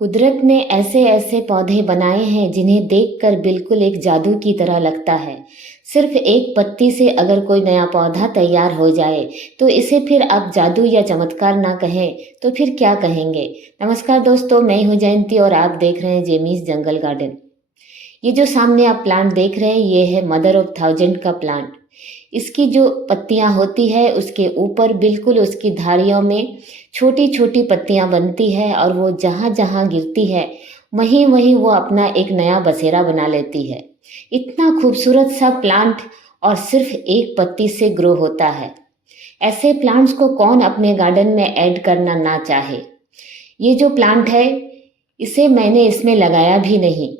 कुदरत ने ऐसे ऐसे पौधे बनाए हैं जिन्हें देखकर बिल्कुल एक जादू की तरह लगता है। सिर्फ एक पत्ती से अगर कोई नया पौधा तैयार हो जाए तो इसे फिर आप जादू या चमत्कार ना कहें तो फिर क्या कहेंगे। नमस्कार दोस्तों, मैं हूँ जयंती और आप देख रहे हैं जेमीज जंगल गार्डन। ये जो सामने आप प्लांट देख रहे हैं ये है मदर ऑफ थाउजेंड का प्लांट। इसकी जो पत्तियां होती है उसके ऊपर बिल्कुल उसकी धारियों में छोटी छोटी पत्तियां बनती है और वो जहाँ जहाँ गिरती है वहीं वहीं वो अपना एक नया बसेरा बना लेती है। इतना खूबसूरत सा प्लांट और सिर्फ एक पत्ती से ग्रो होता है। ऐसे प्लांट्स को कौन अपने गार्डन में ऐड करना ना चाहे। ये जो प्लांट है इसे मैंने इसमें लगाया भी नहीं।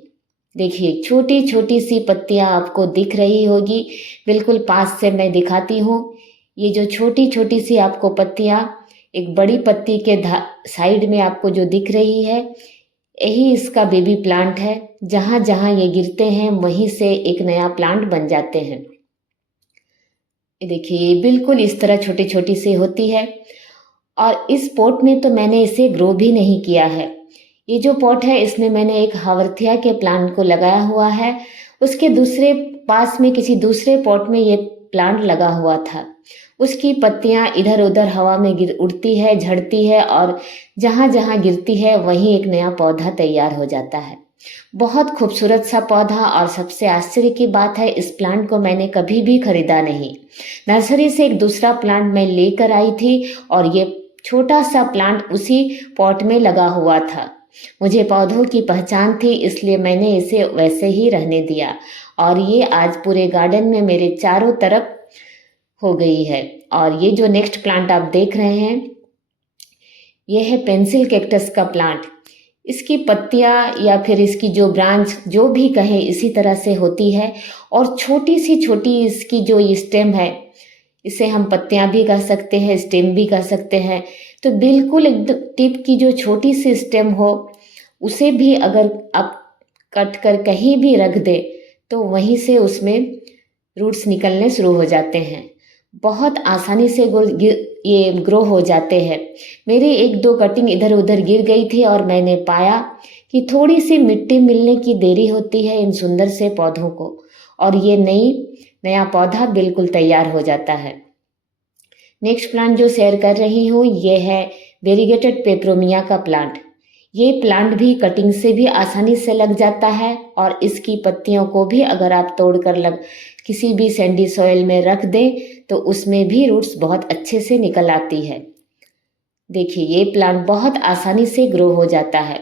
देखिए छोटी छोटी सी पत्तियां आपको दिख रही होगी, बिल्कुल पास से मैं दिखाती हूँ। ये जो छोटी छोटी सी आपको पत्तियां एक बड़ी पत्ती के साइड में आपको जो दिख रही है यही इसका बेबी प्लांट है। जहाँ जहाँ ये गिरते हैं वहीं से एक नया प्लांट बन जाते हैं। देखिए बिल्कुल इस तरह छोटी छोटी सी होती है और इस पॉट में तो मैंने इसे ग्रो भी नहीं किया है। ये जो पॉट है इसमें मैंने एक हावर्थिया के प्लांट को लगाया हुआ है। उसके दूसरे पास में किसी दूसरे पॉट में ये प्लांट लगा हुआ था। उसकी पत्तियां इधर उधर हवा में उड़ती है, झड़ती है और जहाँ जहाँ गिरती है वहीं एक नया पौधा तैयार हो जाता है। बहुत खूबसूरत सा पौधा और सबसे आश्चर्य की बात है इस प्लांट को मैंने कभी भी खरीदा नहीं। नर्सरी से एक दूसरा प्लांट मैं लेकर आई थी और ये छोटा सा प्लांट उसी पॉट में लगा हुआ था। मुझे पौधों की पहचान थी इसलिए मैंने इसे वैसे ही रहने दिया और ये आज पूरे गार्डन में मेरे चारों तरफ हो गई है। और ये जो नेक्स्ट प्लांट आप देख रहे हैं ये है पेंसिल कैक्टस का प्लांट। इसकी पत्तियां या फिर इसकी जो ब्रांच जो भी कहें इसी तरह से होती है और छोटी सी छोटी इसकी जो स्टेम है इसे हम पत्तियां भी कह सकते हैं, स्टेम भी कह सकते हैं। तो बिल्कुल एकदम टिप की जो छोटी सी स्टेम हो उसे भी अगर आप कट कर कहीं भी रख दे तो वहीं से उसमें रूट्स निकलने शुरू हो जाते हैं। बहुत आसानी से ये ग्रो हो जाते हैं। मेरी एक दो कटिंग इधर उधर गिर गई थी और मैंने पाया कि थोड़ी सी मिट्टी मिलने की देरी होती है इन सुंदर से पौधों को और ये नया पौधा बिल्कुल तैयार हो जाता है। नेक्स्ट प्लांट जो शेयर कर रही हूँ ये है वेरीगेटेड पेपरोमिया का प्लांट। ये प्लांट भी कटिंग से भी आसानी से लग जाता है और इसकी पत्तियों को भी अगर आप तोड़कर किसी भी सैंडी सॉइल में रख दें तो उसमें भी रूट्स बहुत अच्छे से निकल आती है। देखिए ये प्लांट बहुत आसानी से ग्रो हो जाता है।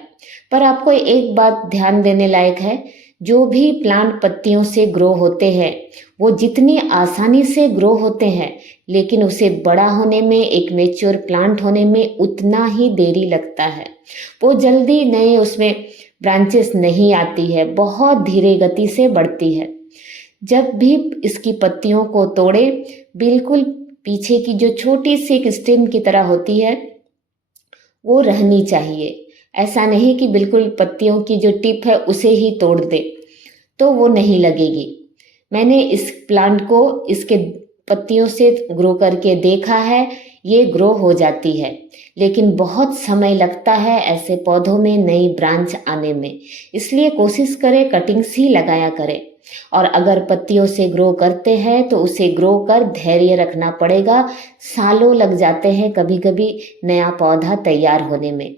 पर आपको एक बात ध्यान देने लायक है, जो भी प्लांट पत्तियों से ग्रो होते हैं वो जितनी आसानी से ग्रो होते हैं लेकिन उसे बड़ा होने में, एक मैच्योर प्लांट होने में उतना ही देरी लगता है। वो जल्दी नए उसमें ब्रांचेस नहीं आती है, बहुत धीरे गति से बढ़ती है। जब भी इसकी पत्तियों को तोड़े बिल्कुल पीछे की जो छोटी सी एक स्टेम की तरह होती है वो रहनी चाहिए। ऐसा नहीं कि बिल्कुल पत्तियों की जो टिप है उसे ही तोड़ दे तो वो नहीं लगेगी। मैंने इस प्लांट को इसके पत्तियों से ग्रो करके देखा है, ये ग्रो हो जाती है लेकिन बहुत समय लगता है ऐसे पौधों में नई ब्रांच आने में। इसलिए कोशिश करें कटिंग्स ही लगाया करें और अगर पत्तियों से ग्रो करते हैं तो उसे ग्रो कर धैर्य रखना पड़ेगा। सालों लग जाते हैं कभी कभी नया पौधा तैयार होने में।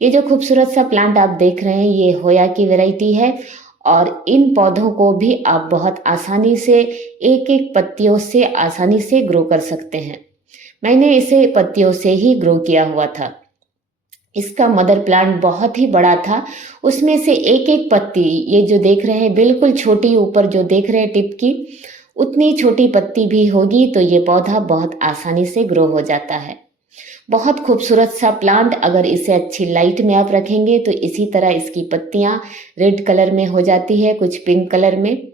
ये जो खूबसूरत सा प्लांट आप देख रहे हैं ये होया की वैरायटी है और इन पौधों को भी आप बहुत आसानी से एक एक पत्तियों से आसानी से ग्रो कर सकते हैं। मैंने इसे पत्तियों से ही ग्रो किया हुआ था। इसका मदर प्लांट बहुत ही बड़ा था, उसमें से एक एक पत्ती ये जो देख रहे हैं बिल्कुल छोटी, ऊपर जो देख रहे हैं टिप की उतनी छोटी पत्ती भी होगी तो ये पौधा बहुत आसानी से ग्रो हो जाता है। बहुत खूबसूरत सा प्लांट, अगर इसे अच्छी लाइट में आप रखेंगे तो इसी तरह इसकी पत्तियां रेड कलर में हो जाती है, कुछ पिंक कलर में।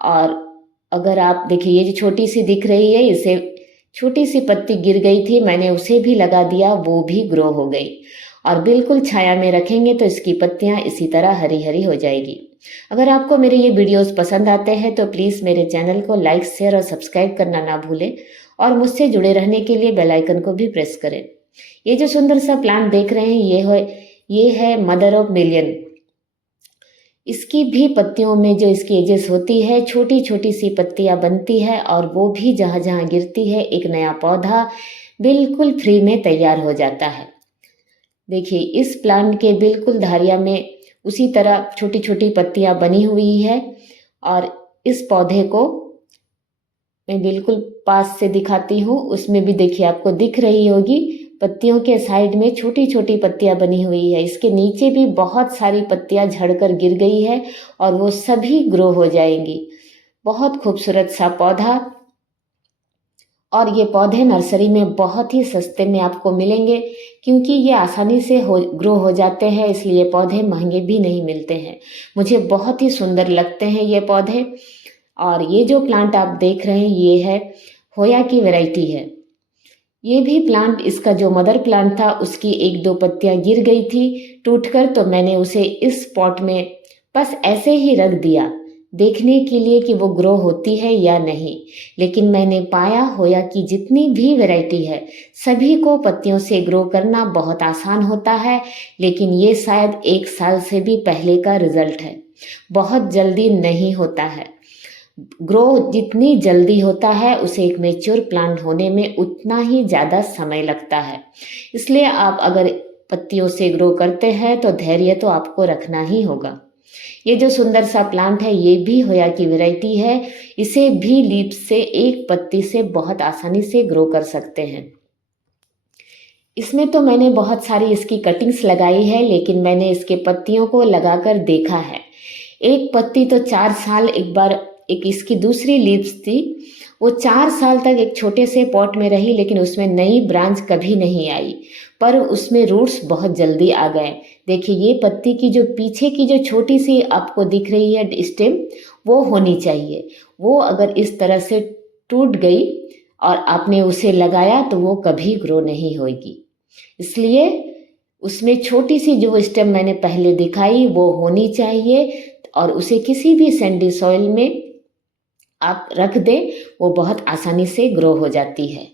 और अगर आप देखिए ये जो छोटी सी दिख रही है इसे छोटी सी पत्ती गिर गई थी, मैंने उसे भी लगा दिया, वो भी ग्रो हो गई। और बिल्कुल छाया में रखेंगे तो इसकी पत्तियां इसी तरह हरी हरी हो जाएगी। अगर आपको मेरे ये वीडियोस पसंद आते हैं तो प्लीज़ मेरे चैनल को लाइक, शेयर और सब्सक्राइब करना ना भूलें और मुझसे जुड़े रहने के लिए बेल आइकन को भी प्रेस करें। ये जो सुंदर सा प्लांट देख रहे हैं ये है मदर ऑफ मिलियन। इसकी भी पत्तियों में जो इसकी एजेस होती है, छोटी छोटी सी पत्तियां बनती है और वो भी जहाँ जहाँ गिरती है एक नया पौधा बिल्कुल फ्री में तैयार हो जाता है। देखिए इस प्लांट के बिल्कुल धारिया में उसी तरह छोटी छोटी पत्तियां बनी हुई है और इस पौधे को मैं बिल्कुल पास से दिखाती हूँ। उसमें भी देखिए आपको दिख रही होगी पत्तियों के साइड में छोटी छोटी पत्तियां बनी हुई है। इसके नीचे भी बहुत सारी पत्तियां झड़कर गिर गई है और वो सभी ग्रो हो जाएंगी। बहुत खूबसूरत सा पौधा। और ये पौधे नर्सरी में बहुत ही सस्ते में आपको मिलेंगे क्योंकि ये आसानी से ग्रो हो जाते हैं, इसलिए पौधे महंगे भी नहीं मिलते हैं। मुझे बहुत ही सुंदर लगते हैं ये पौधे। और ये जो प्लांट आप देख रहे हैं ये है होया की वैरायटी है। ये भी प्लांट, इसका जो मदर प्लांट था उसकी एक दो पत्तियां गिर गई थी टूटकर, तो मैंने उसे इस पॉट में बस ऐसे ही रख दिया देखने के लिए कि वो ग्रो होती है या नहीं। लेकिन मैंने पाया होया कि जितनी भी वैरायटी है सभी को पत्तियों से ग्रो करना बहुत आसान होता है, लेकिन ये शायद 1 साल से भी पहले का रिजल्ट है। बहुत जल्दी नहीं होता है। ग्रो जितनी जल्दी होता है उसे एक मैच्योर प्लांट होने में उतना ही ज़्यादा समय लगता है। इसलिए आप अगर पत्तियों से ग्रो करते हैं तो धैर्य तो आपको रखना ही होगा। ये जो सुंदर सा प्लांट है ये भी होया की वैरायटी है। इसे भी लीव्स से एक पत्ती से बहुत आसानी से ग्रो कर सकते हैं। इसमें तो मैंने बहुत सारी इसकी कटिंग्स लगाई है, लेकिन मैंने इसके पत्तियों को लगाकर देखा है। एक पत्ती तो 4 साल, एक बार एक इसकी दूसरी लीव्स थी वो 4 साल तक एक छोटे से पॉट में रही, लेकिन उसमें नई ब्रांच कभी नहीं आई, पर उसमें रूट्स बहुत जल्दी आ गए। देखिए ये पत्ती की जो पीछे की जो छोटी सी आपको दिख रही है स्टेम, वो होनी चाहिए। वो अगर इस तरह से टूट गई और आपने उसे लगाया तो वो कभी ग्रो नहीं होगी। इसलिए उसमें छोटी सी जो स्टेम मैंने पहले दिखाई वो होनी चाहिए और उसे किसी भी सैंडी सॉइल में आप रख दें, वो बहुत आसानी से ग्रो हो जाती है।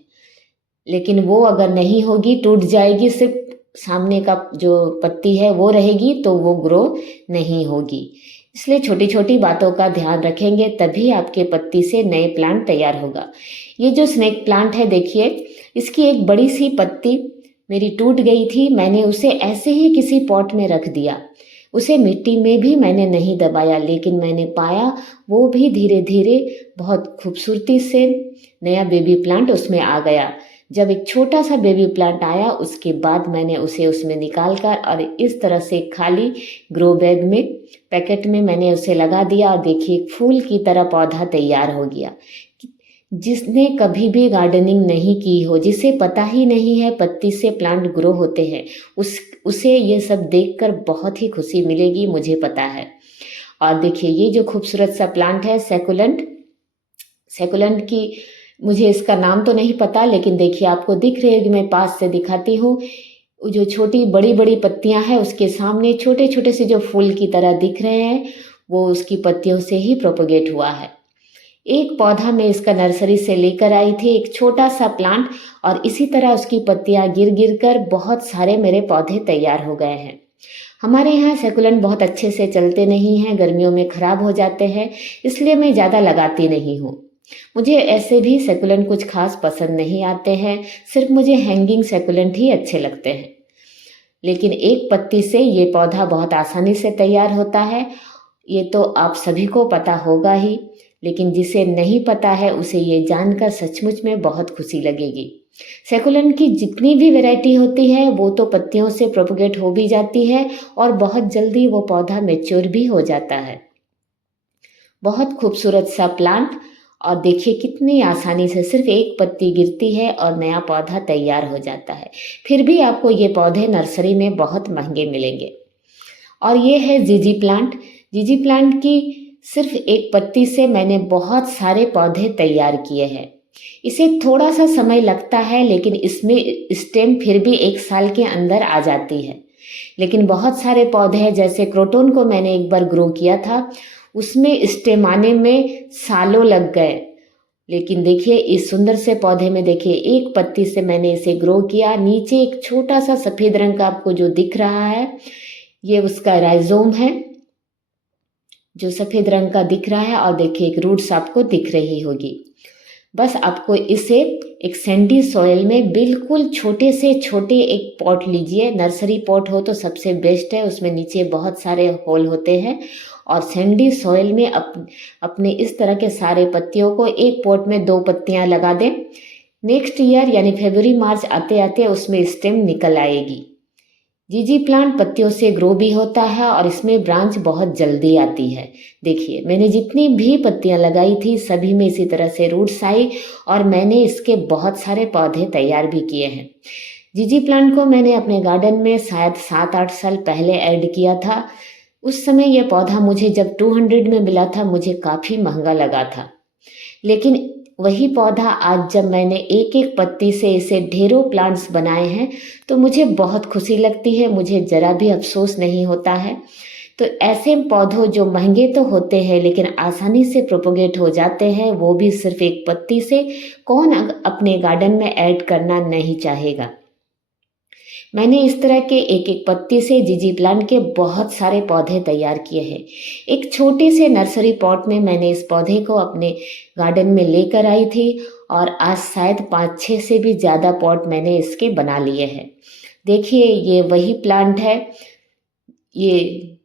लेकिन वो अगर नहीं होगी, टूट जाएगी, सिर्फ सामने का जो पत्ती है वो रहेगी तो वो ग्रो नहीं होगी। इसलिए छोटी छोटी बातों का ध्यान रखेंगे तभी आपके पत्ती से नए प्लांट तैयार होगा। ये जो स्नेक प्लांट है देखिए, इसकी एक बड़ी सी पत्ती मेरी टूट गई थी। मैंने उसे ऐसे ही किसी पॉट में रख दिया, उसे मिट्टी में भी मैंने नहीं दबाया, लेकिन मैंने पाया वो भी धीरे धीरे बहुत खूबसूरती से नया बेबी प्लांट उसमें आ गया। जब एक छोटा सा बेबी प्लांट आया उसके बाद मैंने उसे उसमें निकाल कर और इस तरह से खाली ग्रो बैग में, पैकेट में मैंने उसे लगा दिया और देखिए फूल की तरह पौधा तैयार हो गया। जिसने कभी भी गार्डनिंग नहीं की हो, जिसे पता ही नहीं है पत्ती से प्लांट ग्रो होते हैं, उसे ये सब देखकर बहुत ही खुशी मिलेगी, मुझे पता है। और देखिए ये जो खूबसूरत सा प्लांट है सैकुलेंट की, मुझे इसका नाम तो नहीं पता, लेकिन देखिए आपको दिख रही होगी, मैं पास से दिखाती हूँ। जो छोटी बड़ी बड़ी पत्तियां हैं उसके सामने छोटे छोटे से जो फूल की तरह दिख रहे हैं वो उसकी पत्तियों से ही प्रोपोगेट हुआ है। एक पौधा मैं इसका नर्सरी से लेकर आई थी, एक छोटा सा प्लांट, और इसी तरह उसकी पत्तियां गिर गिर कर बहुत सारे मेरे पौधे तैयार हो गए हैं। हमारे यहाँ सैकुलेंट बहुत अच्छे से चलते नहीं हैं, गर्मियों में ख़राब हो जाते हैं, इसलिए मैं ज़्यादा लगाती नहीं हूँ। मुझे ऐसे भी सैकुलेंट कुछ खास पसंद नहीं आते हैं, सिर्फ मुझे हैंगिंग सैकुलेंट ही अच्छे लगते हैं। लेकिन एक पत्ती से ये पौधा बहुत आसानी से तैयार होता है, ये तो आप सभी को पता होगा ही, लेकिन जिसे नहीं पता है उसे ये जानकर सचमुच में बहुत खुशी लगेगी। सैकुलेंट की जितनी भी वैरायटी होती है वो तो पत्तियों से प्रोपोगेट हो भी जाती है और बहुत जल्दी वो पौधा मैच्योर भी हो जाता है। बहुत खूबसूरत सा प्लांट, और देखिए कितनी आसानी से सिर्फ एक पत्ती गिरती है और नया पौधा तैयार हो जाता है। फिर भी आपको ये पौधे नर्सरी में बहुत महंगे मिलेंगे। और ये है जीजी प्लांट। जीजी प्लांट की सिर्फ एक पत्ती से मैंने बहुत सारे पौधे तैयार किए हैं। इसे थोड़ा सा समय लगता है, लेकिन इसमें स्टेम फिर भी 1 साल के अंदर आ जाती है। लेकिन बहुत सारे पौधे हैं, जैसे क्रोटोन को मैंने एक बार ग्रो किया था, उसमें स्टेम आने में सालों लग गए। लेकिन देखिए इस सुंदर से पौधे में देखिए एक पत्ती से मैंने इसे ग्रो किया। नीचे एक छोटा सा सफ़ेद रंग का आपको जो दिख रहा है ये उसका राइजोम है, जो सफ़ेद रंग का दिख रहा है। और देखिए एक रूट्स आपको दिख रही होगी। बस आपको इसे एक सैंडी सॉइल में बिल्कुल छोटे से छोटे एक पॉट लीजिए। नर्सरी पॉट हो तो सबसे बेस्ट है, उसमें नीचे बहुत सारे होल होते हैं। और सैंडी सॉइल में अपने इस तरह के सारे पत्तियों को एक पॉट में 2 पत्तियां लगा दें। नेक्स्ट ईयर यानी फरवरी मार्च आते आते उसमें स्टेम निकल आएगी। जीजी प्लांट पत्तियों से ग्रो भी होता है और इसमें ब्रांच बहुत जल्दी आती है। देखिए मैंने जितनी भी पत्तियां लगाई थी सभी में इसी तरह से रूट्स आई और मैंने इसके बहुत सारे पौधे तैयार भी किए हैं। जीजी प्लांट को मैंने अपने गार्डन में शायद 7-8 साल पहले ऐड किया था। उस समय यह पौधा मुझे जब 200 में मिला था मुझे काफ़ी महंगा लगा था, लेकिन वही पौधा आज जब मैंने एक एक पत्ती से इसे ढेरों प्लांट्स बनाए हैं तो मुझे बहुत खुशी लगती है, मुझे ज़रा भी अफसोस नहीं होता है। तो ऐसे पौधों जो महंगे तो होते हैं लेकिन आसानी से प्रोपोगेट हो जाते हैं, वो भी सिर्फ एक पत्ती से, कौन अपने गार्डन में ऐड करना नहीं चाहेगा। मैंने इस तरह के एक एक पत्ती से जीजी प्लांट के बहुत सारे पौधे तैयार किए हैं। एक छोटे से नर्सरी पॉट में मैंने इस पौधे को अपने गार्डन में लेकर आई थी और आज शायद 5-6 से भी ज़्यादा पॉट मैंने इसके बना लिए हैं। देखिए ये वही प्लांट है, ये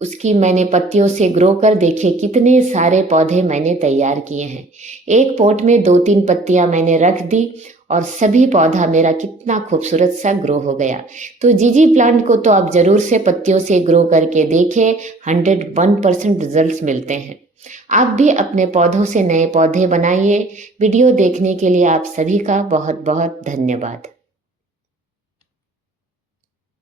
उसकी मैंने पत्तियों से ग्रो कर देखिए कितने सारे पौधे मैंने तैयार किए हैं। एक पॉट में 2-3 पत्तियां मैंने रख दी और सभी पौधा मेरा कितना खूबसूरत सा ग्रो हो गया। तो जीजी प्लांट को तो आप ज़रूर से पत्तियों से ग्रो करके देखें, 101% रिजल्ट्स मिलते हैं। आप भी अपने पौधों से नए पौधे बनाइए। वीडियो देखने के लिए आप सभी का बहुत बहुत धन्यवाद।